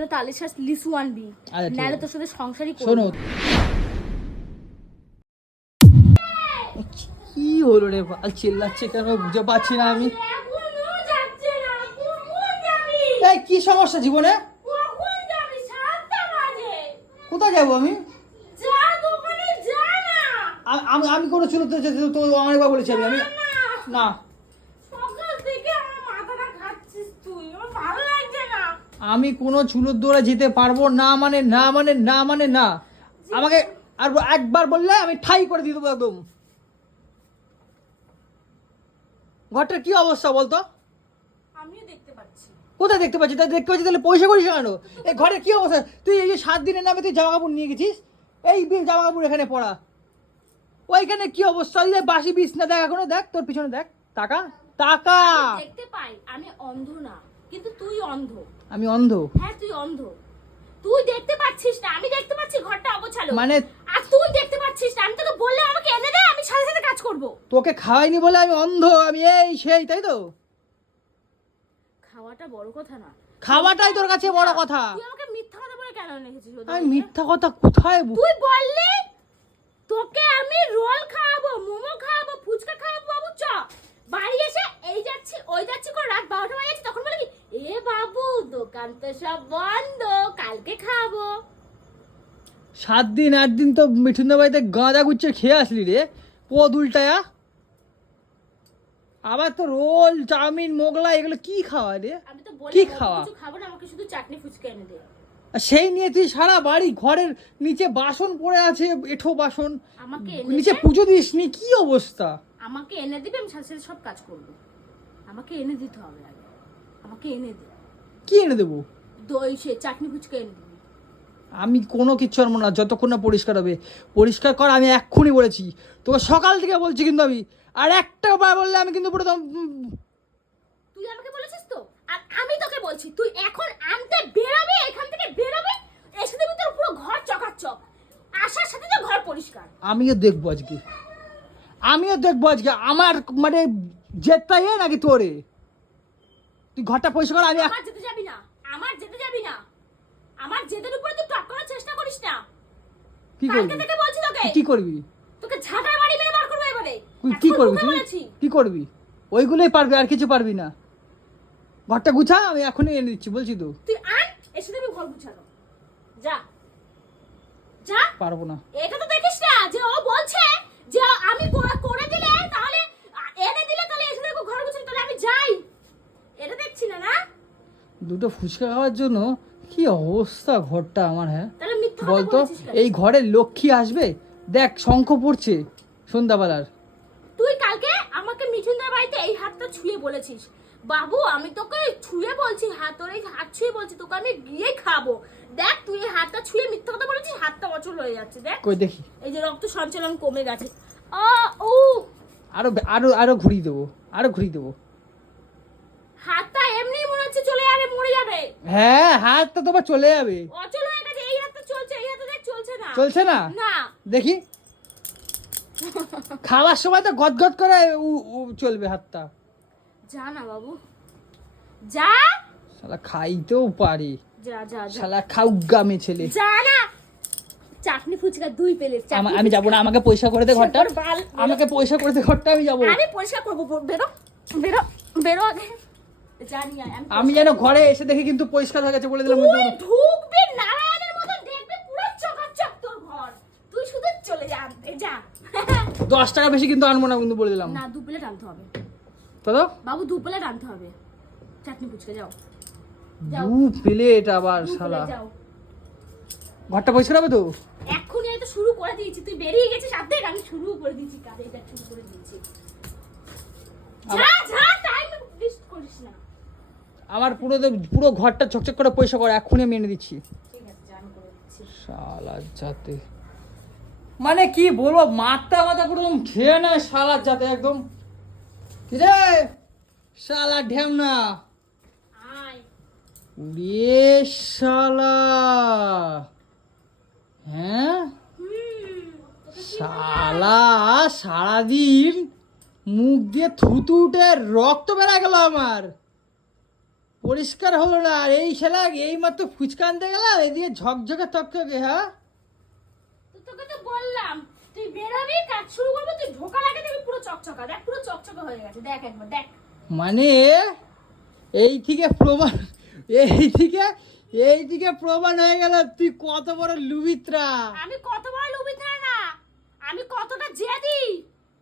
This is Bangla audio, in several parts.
জন্য তালের শাঁস লিচু আনবি, নাহলে তোর সাথে সংসারই করব। শোনো কি হলো রে বাল, চিল্লাচ্ছে কেন বুঝতে পারছি না আমি। এই কি সমস্যা জীবনে? কোথায় যাবো আমি? আমি কোনো চুলো তো অনেকবার বলেছি আমি না। আমি কোনো চুলোর দৌড়ে যেতে পারবো না, মানে না মানে না মানে না। আমাকে আর একবার বললে আমি ঠাই করে দিয়ে দেবো একদম। ঘরটার কি অবস্থা বলতো? আমিও দেখতে পাচ্ছি। কোথায় দেখতে পাচ্ছি? তাই দেখতে পাচ্ছি তাহলে পয়সা করিস কেন? এই ঘরের কি অবস্থা? তুই এই যে 7 দিনের নামে তুই জামা কাপড় নিয়ে গেছিস, এই জামা কাপড় এখানে পড়া, ওইখানে কি অবস্থা? ওই যে বাসি বিছনা দেখ, এখনো দেখ, তোর পিছনে দেখ, টাকা টাকা। দেখতে পাই, আমি অন্ধ না, কিন্তু তুই অন্ধ। আমি অন্ধ? হ্যাঁ তুই অন্ধ। তুই দেখতে পাচ্ছিস না, আমি দেখতে পাচ্ছি ঘরটা অগোছালো। মানে আর তুই দেখতে পাচ্ছিস না, আমি তোকে বললে আমাকে এনে দে, আমি সাথে সাথে কাজ করব। তোকে খাওয়াইনি বলে আমি অন্ধ, আমি এই সেই, তাই তো? খাওয়াটা বড় কথা না, খাওয়াটাই তোর কাছে বড় কথা। তুই আমাকে মিথ্যা কথা বলে কেন এনেছিস? আমি মিথ্যা কথা কোথায়? তুই বললি তোকে আমি রোল খাওয়াবো, মোমো খাওয়াবো, ফুচকা খাওয়াবো, বাবু চ। বাড়ি এসে এই যাচ্ছি ওই যাচ্ছি করে রাত 12টা বাজে যাচ্ছে, তখন বলে কি এ বাবু দোকান তো সব বন্ধ, কালকে খাবো। 7 দিন 8 দিন তো মিঠুনদা বাড়িতে গাঁজা গুচ্ছে খেয়ে আসলি রে, পদ উল্টায়া। আবার তো রোল চাউমিন মোগলাই এগুলো কি খাওয়া রে? আমি তো বলি কি খাওয়া? কিছু খাবো না, আমাকে শুধু চাটনি ফুচকা এনে দে। আর সেই নিয়ে তুই সারা বাড়ি, ঘরের নিচে বাসন পড়ে আছে, এঁঠো বাসন, আমাকে নিচে পুজো দিসনি, কি অবস্থা? আমাকে এনে দিবি, আমি সাথে সাথে সব কাজ করব। আমাকে এনে দিতে হবে আগে, আমাকে এনে দে। কি এনে দেবো? দই সে চাটনি ফুচকা এনে দিবি। আমি কোনো কিচ্ছু আনবো না যতক্ষণ না পরিষ্কার হবে। পরিষ্কার কর, আমি এক্ষুনি বলেছি তোকে, সকাল থেকে বলছি কিন্তু আমি। আর একটা বার বললে আমি কিন্তু পুরো তুই আমাকে বলেছিস তো, আর আমি তোকে বলছি তুই এখন আনতে বেরোবি, এখান থেকে বেরোবি, এসে দেখবি তোর পুরো ঘর চকাচক, আসার সাথে তো ঘর পরিষ্কার। আমিও দেখবো আজকে, আমিও দেখবো আজকে আমার মানে জেদটাই নাকি তোরে। তুই ঘরটা পরিষ্কার কর। আমি আমার যেতে যাবি না, আমার যেতে যাবি না, আমার জেদের উপরে তুই টপকানোর চেষ্টা করিস না। কি কালকে করবি? থেকে বলছি তোকে। কি করবি? তোকে ঝাঁটার বাড়ি মেরে বার করবো এবারে। তুই কি করবি? তুই বলেছি কি করবি? ওইগুলোই পারবি, আর কিছু পারবি না। ঘরটা গুছা, আমি এখনই এনে দিচ্ছি বলছি তো। তুই আন, এসে দেখবি ঘর গুছানো। যা যা। পারবো না। এটা তো দেখিস না যে ও বলছে যে আমি করে দিলে তাহলে এনে দিলে তাহলে এসে দেখবো ঘর গুছানো, তাহলে আমি যাই। এটা দেখছি না না? দুটো ফুচকা খাওয়ার জন্য কি অবস্থা ঘরটা আমার। হ্যাঁ তাহলে মিথ্যা কথা বলতো, বলছিস কেন? এই ঘরে লক্ষ্মী আসবে, দেখ শঙ্খ পড়ছে সন্ধ্যাবেলার। তুই কালকে আমাকে মিঠুনদার বাড়িতে এই হাতটা ছুঁয়ে বলেছিস, বাবু আমি তোকে ছুঁয়ে বলছি, তোর এই হাত ছুঁয়ে বলছি তোকে আমি গিয়ে খাবো। দেখ তুই এই হাতটা ছুঁয়ে মিথ্যা কথা বলেছিস, হাতটা অচল হয়ে যাচ্ছে দেখ। কই দেখি। এই যে রক্ত সঞ্চালন কমে গেছে। ও আরো আরো আরো ঘুরিয়ে দেবো, আরো ঘুরিয়ে দেবো। হাতটা এমনি মনে হচ্ছে চলে যাবে, মরে যাবে। হ্যাঁ হাতটা তোমার চলে যাবে। অচল হয়ে গেছে, এই হাতটা চলছে, এই হাতটা দেখ চলছে না। চলছে না? না দেখি। খাওয়ার সময় তো গদগদ করে চলবে হাতটা। যা না বাবু যা। শালা খাইতেও পারি, যা যা যা শালা খাউগামে ছেলে। যা না। চাটনি ফুচকা 2 প্লেট। আমি যাবো না, আমাকে পয়সা করে দে ঘরটা, আমাকে পয়সা করে দে ঘরটা, আমি যাবো। আমি পরিষ্কার করবো, বেরো বেরো বেরো আগে। জানি আমি যেন ঘরে এসে দেখি কিন্তু পরিষ্কার হয়ে গেছে বলে দিলাম। তুই ঢুকবি নারায়ণের মতন, দেখবি পুরো চকাচক তোর ঘর, তুই শুধু চলে যা যা। 10 টাকা বেশি কিন্তু আনবো না কিন্তু বলে দিলাম। না 2 প্লেট আনতে হবে দাদা বাবু, 2 প্লেট আনতে হবে চাটনি ফুচকা। যাও 2 প্লেট আবার শালা। যাও ঘরটা পরিষ্কার হবে তো? এক্ষুনি আমি তো শুরু করে দিয়েছি, তুই বেরিয়ে গেছিস অর্ধেক, আমি শুরু করে দিয়েছি কাজ, এটা শুরু করে দিয়েছি। যা যা, টাইম ওয়েস্ট করিস না। আমার পুরো ঘরটা চকচক করে পয়সা করে এক্ষুনি আমি এনে দিচ্ছি। ঠিক আছে জান করে দিচ্ছি। শালা যাতে মানে কি বলবো, মাথা পুরো খেয়ে নেয় শালা যাতে একদম। কি রে শালা ঢ্যামনা, আয় উড়ে শালা। হ্যাঁ শালা সারাদিন মুখ দিয়ে থুতু উঠে রক্ত বেড়া গেল আমার। পরিষ্কার হলো না। আর এই শালা এই মাত্র ফুচকা আনতে গেলাম, এদিকে ঝকঝকে তকতকে। হ্যাঁ, তো তোকে তো বললাম তুই বেরোবি, কাজ শুরু করবি, তুই ঢোকার আগে দেখবি পুরো চকচকা। দেখ পুরো চকচকা হয়ে গেছে, দেখ একবার দেখ। মানে এই থেকে প্রমাণ, এই থেকে প্রমাণ হয়ে গেল তুই কত বড় লুবিত্রা। আমি কত বড় লুবিত্রা না, আমি কতটা জেদি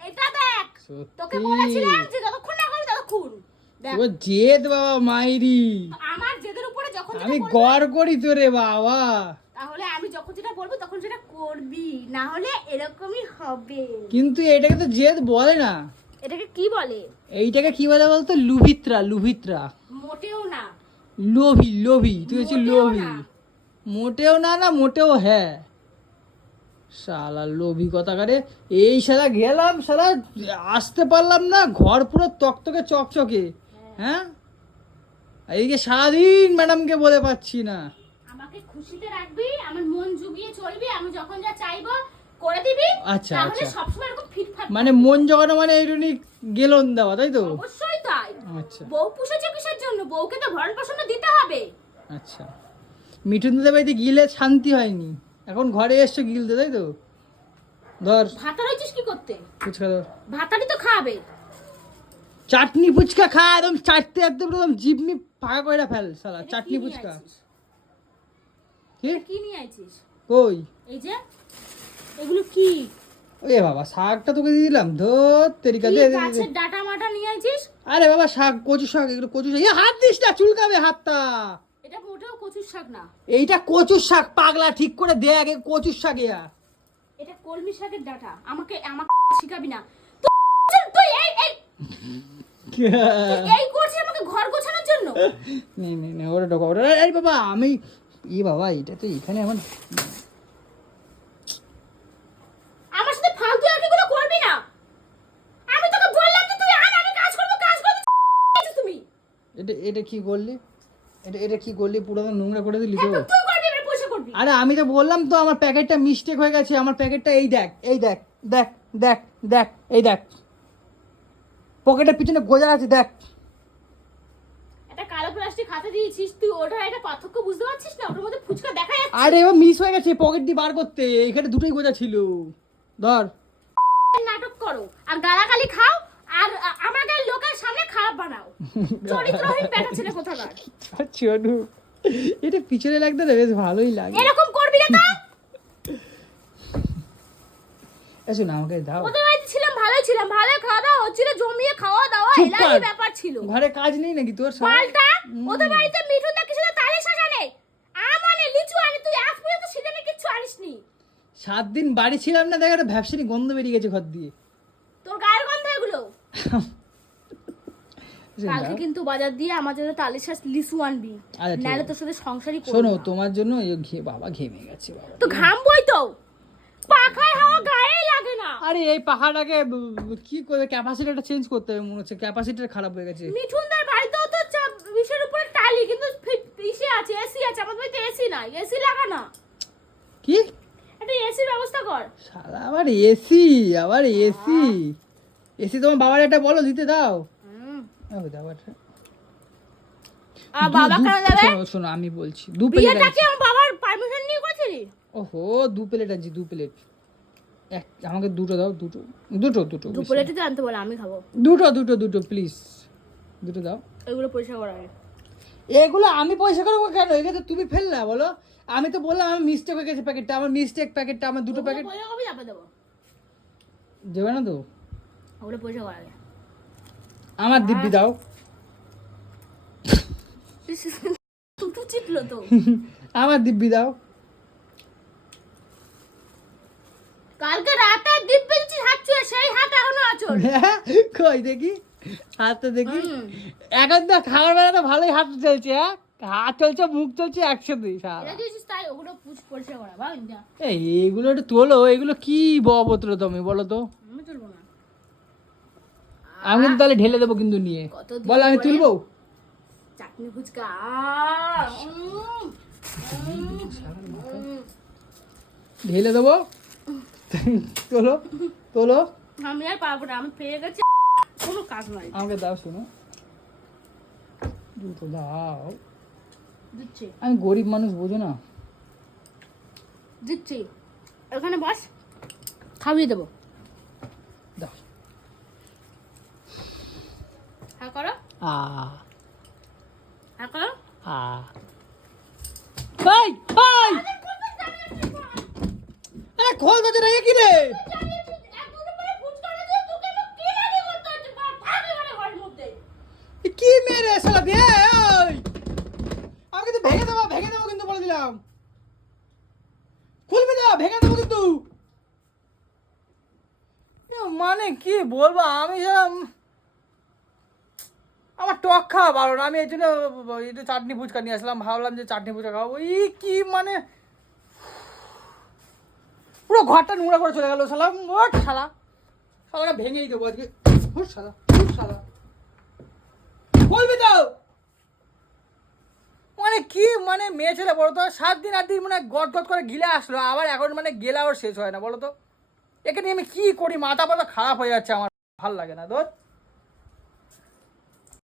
এটা দেখ। তোকে বলেছিলাম যে যতক্ষণ না করবি ততক্ষণ দেখ। ও জেদ বাবা মাইরি, আমার জেদের উপরে যখন যেটা আমি বলবি, গড় করি তোরে বাবা। তাহলে আমি যখন যেটা বলবো তখন সেটা করবি, না হলে এরকমই হবে। কিন্তু এটাকে তো জেদ বলে না, এটাকে কি বলে? এইটাকে কি বলে বলতো? লুভিত্রা, লুভিত্রা। মোটেও না, লোভী, লোভী, তুই হচ্ছে মোটেও লোভী। না। মোটেও না, না মোটেও হ্যাঁ। শালা লোভী কথাকারে। এই শালা গেলাম, শালা আসতে পারলাম না, ঘর পুরো তকতকে চকচকে। হ্যাঁ, এইদিকে সারাদিন ম্যাডামকে বলে পাচ্ছি না। আমাকে খুশিতে রাখবি, আমার মন জুগিয়ে চলবি, আমি যখন যা চাইবো করে দিবি। আচ্ছা, তাহলে আচ্ছা। সবসময় এরকম ফিটফাট মানে মন জগানো মানে এইটুনি গেলন দেওয়া, তাই তো? অবশ্যই তাই। আচ্ছা, বউ পুষেছে কিসের জন্য? বউকে তো ভরণ পোষণ দিতে হবে। আচ্ছা। মিঠুন দাদা বাড়িতে গিলে শান্তি হয়নি, এখন ঘরে এসছো গিলতে, তাই তো? ধর ভাতা রয়েছিস কি করতে? ফুচকা ধর। ভাতারই তো খাবে। চাটনি ফুচকা খা, একদম চাটতে একদম একদম জিভনি ফাঁকা করে ফেল শালা। এটা চাটনি কি নিয়ে ফুচকা আইছিস? কি? এটা কি নিয়ে আইছিস? কই? এই যে এগুলো কি? ওরে বাবা, শাকটা তোকে দিয়ে দিলাম। ধর তেরিকা কি দে দে দে। গাছের ডাটা মাটা নিয়ে আইছিস? আরে বাবা, শাক, কচু শাক, এগুলো কচু শাক। এ হাত দিস না, চুলকাবে হাতটা। এটা মোটেও কচুর শাক না, এইটা কচুর শাক পাগলা, ঠিক করে দেখ, এ কচুর শাক। ইয়া এটা কলমি শাকের ডাটা। আমাকে শিখাবি না। তুই এই করছিস আমাকে ঘর গোছানোর জন্য? নে নে নে, ওরে ঢোকা ওরে। আরে বাবা, আমি বাবা, এটা তো এখানে এখন। আমার সাথে ফালতু আরকিগুলো করবি না। আমি তোকে বললাম যে তুই আন, আমি কাজ করব, কাজ করতে তুমি। এটা কি করলি? এটা কি করলি? পুরো তো নোংরা করে দিলি তো। হ্যাঁ, তুই করবি, এবার পয়সা করবি। আরে আমি তো বললাম তো, আমার প্যাকেটটা মিস্টেক হয়ে গেছে। আমার প্যাকেটটা এই দেখ, এই দেখ, দেখ দেখ দেখ, এই দেখ, পকেটের পিছনে গোজা আছে, দেখ। একটা কালো প্লাস্টিক হাতে দিয়েছিস, তুই ওটার একটা পার্থক্য বুঝতে পারছিস না? ওটার মধ্যে ফুচকা দেখা যাচ্ছে। আরে এবার মিস হয়ে গেছে, পকেট দিয়ে বার করতে। এখানে দুটোই গোজা ছিল। ধর। নাটক করো আর গালাগালি খাও, আর আমাকে লোকের সামনে খারাপ বানাও। চরিত্রহীন বেটা ছেলে কোথাকার। চনু, এটা পিছনে লাগতে না, বেশ ভালোই লাগে। এরকম করবি না তো। এসো না, আমাকে দাও। ওদের বাড়িতে ছিলাম, ভালোই ছিলাম, ভালো খাওয়া দাওয়া হচ্ছিল, জমিয়ে খাওয়া দাওয়া চুপ এলাহি কর। ব্যাপার ছিল। ঘরে কাজ নেই নাকি তোর? পাল্টা ওদের বাড়িতে মিঠুন দা কিছু তালে শাসানে, আমানে লিচু আনি, তুই আজ পর্যন্ত সিজনে কিছু আনিসনি। 7 দিন বাড়ি ছিলাম না, দেখ একটা ভ্যাপসিনি গন্ধ বেরিয়ে গেছে ঘর দিয়ে। তোর গায়ের গন্ধ এগুলো। কালকে কিন্তু বাজার দিয়ে আমার জন্য তালের শাঁস লিচু আনবি, আচ্ছা, ঠিক নাহলে আছে। তোর সাথে সংসারই করব শোনো, না। তোমার জন্য বাবা ঘেমে গেছে বাবা। তো ঘামবই তো, পাখায় হাওয়া গায়ে লাগে না। আরে এই পাখাটাকে কি করে ক্যাপাসিটিটা চেঞ্জ করতে হবে মনে হচ্ছে, ক্যাপাসিটি খারাপ হয়ে গেছে। মিঠুনদার বাড়িতেও তো বিশের উপরে টালি, কিন্তু ইসে আছে, এসি আছে। আমার বাড়িতে এসি নাই, এসি লাগা না। কি? একটা এসির ব্যবস্থা কর। শালা আবার এসি, আবার এসি। এসি তোমার বাবার একটা বলো দিতে দাও। ও দাও একটা। আর বাবা কেন যাবে? শোনো আমি বলছি, 2 প্লেট বিয়েটা কি আমার বাবার পারমিশন নিয়ে করেছিলি? ওহো, 2 প্লেট আছে, 2 প্লেট। আমাকে দুটো দাও, দুটো দু প্লেটে তো আনতে বলে, আমি খাবো। দুটো প্লিজ, দুটো দাও। এগুলো পয়সা করা আগে। এগুলো আমি পয়সা করবো কেন? এগুলো তো তুমি ফেললা, বলো। আমি তো বললাম আমার মিস্টেক হয়ে গেছে প্যাকেটটা, আমার মিস্টেক প্যাকেটটা, আমার দুটো প্যাকেট পয়সা কবে যাবে দেবো? দেবে না তো? ওগুলো পয়সা করা আগে। আমার দিব্যি দাও। টুটু চিটলো তো। আমার দিব্যি দাও। কালকে রাতে দিব্যি হাত ছুঁয়ে, সেই হাত এখনো আচল। কই দেখি হাতটা দেখি। এখন তো খাবার বেলাটা ভালোই হাত চলছে। হ্যাঁ, হাত চলছে, মুখ চলছে একসাথে। এটা দিয়েছিস তাই, ওগুলো পরিষ্কার করা ভাই। এইগুলো একটু তোলো। এগুলো কি ববত্র তুমি বলো তো? আমি তুলবো না। আমি কিন্তু তাহলে ঢেলে দেবো কিন্তু নিয়ে। কতদিন বল আমি পরে তুলবো? চাটনি ফুচকা। ঢেলে দেবো। তোলো তোলো। আমি আর পারবো না, আমি পেয়ে গেছি, কোনো কাজ নাই। আমাকে দাও, শোনো দুটো দাও। দিচ্ছি আমি গরিব মানুষ, বোঝো না। দিচ্ছি, ওখানে বস, খাইয়ে দেবো। দাও। হ্যাঁ করো, আ হ্যাঁ করো। আ এই এই আরে খোল দে রে, কি রে? এ কি মেরে শালা দে, এই আমি কিন্তু ভেঙে দেবো কিন্তু বলে দিলাম। খুলবি না, ভেঙে দেবো কিন্তু। মানে কি বলবো, আমি আমার টক খাওয়া ভালো না, আমি এই জন্য একটু চাটনি ফুচকা নিয়ে আসলাম, ভাবলাম যে চাটনি ফুচকা খাবো। এই কি মানে পুরো ঘরটা নোংরা করে চলে গেল শালা। ওট শালা, শালাকে ভেঙেই দেবো আজকে। হুট শালা, হুট শালা, বলবি তো। মানে কি মানে মেয়ে ছেলে বলো তো, 7 দিন 8 দিন মানে গট করে গিলে আসলো, আবার এখন মানে গেলা ওর শেষ হয় না বলো তো। একে নিয়ে আমি কি করি, মাথা খারাপ হয়ে যাচ্ছে আমার, ভাল লাগে না। ধর।